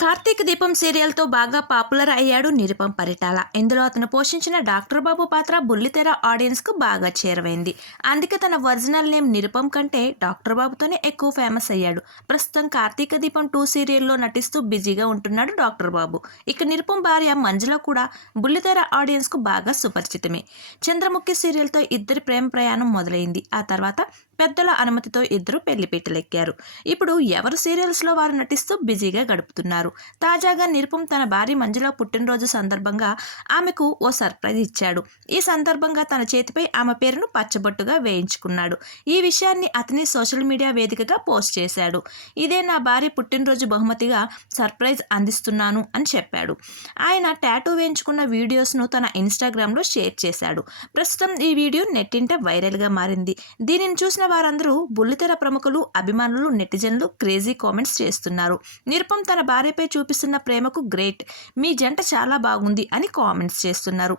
కార్తీక దీపం సీరియల్తో బాగా పాపులర్ అయ్యాడు నిరుపం పరిటాల. ఇందులో అతను పోషించిన డాక్టర్ బాబు పాత్ర బుల్లితెర ఆడియన్స్కు బాగా చేరువైంది. అందుకే తన ఒరిజినల్ నేమ్ నిరుపం కంటే డాక్టర్ బాబుతోనే ఎక్కువ ఫేమస్ అయ్యాడు. ప్రస్తుతం కార్తీక దీపం టూ సీరియల్లో నటిస్తూ బిజీగా ఉంటున్నాడు డాక్టర్ బాబు. ఇక నిరుపం భార్య మంజుల కూడా బుల్లితెర ఆడియన్స్కు బాగా సుపరిచితమే. చంద్రముఖి సీరియల్తో ఇద్దరి ప్రేమ ప్రయాణం మొదలైంది. ఆ తర్వాత పెద్దల అనుమతితో ఇద్దరు పెళ్ళిపీటలెక్కారు ఇప్పుడు ఎవరు సీరియల్స్లో వారు నటిస్తూ బిజీగా గడుపుతున్నారు? తాజాగా నిరుపం తన భార్య మంజుల పుట్టినరోజు సందర్భంగా ఆమెకు ఓ సర్ప్రైజ్ ఇచ్చాడు. ఈ సందర్భంగా తన చేతిపై ఆమె పేరును పచ్చబొట్టుగా వేయించుకున్నాడు. ఈ విషయాన్ని అతని సోషల్ మీడియా వేదికగా పోస్ట్ చేశాడు. ఇదే నా భార్య పుట్టినరోజు బహుమతిగా సర్ప్రైజ్ అందిస్తున్నాను అని చెప్పాడు. ఆయన టాటూ వేయించుకున్న వీడియోస్ను తన ఇన్స్టాగ్రామ్లో షేర్ చేశాడు. ప్రస్తుతం ఈ వీడియో నెట్టింట వైరల్గా మారింది. దీనిని చూసిన వారందరూ బుల్లితెర ప్రముఖులు అభిమానులు నెటిజన్లు క్రేజీ కామెంట్స్ చేస్తున్నారు. నిరుపం తన భార్యపై చూపిస్తున్న ప్రేమకు గ్రేట్. మీ జంట చాలా బాగుంది అని కామెంట్స్ చేస్తున్నారు.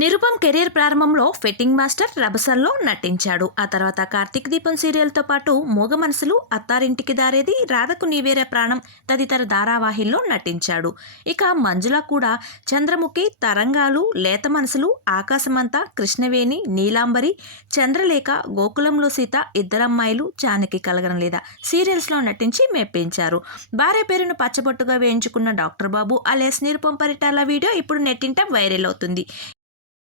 నిరుపం కెరీర్ ప్రారంభంలో ఫిట్టింగ్ మాస్టర్ రభసల్లో నటించాడు. ఆ తర్వాత కార్తీక్ దీపం సీరియల్తో పాటు మూగ మనసులు అత్తారింటికి దారేది రాధకు నీవేరే ప్రాణం తదితర ధారావాహిల్లో నటించాడు. ఇక మంజుల కూడా చంద్రముఖి తరంగాలు లేత మనసులు ఆకాశమంతా కృష్ణవేణి నీలాంబరి చంద్రలేఖ గోకులంలో సీత ఇద్దరమ్మాయిలు జానకి కలగడం లేదా సీరియల్స్లో నటించి మెప్పించారు. భార్య పేరును పచ్చబొట్టుగా వేయించుకున్న doctor Babu alias Nirupam Paritala video ఇప్పుడు నెట్టింట వైరల్ అవుతుంది.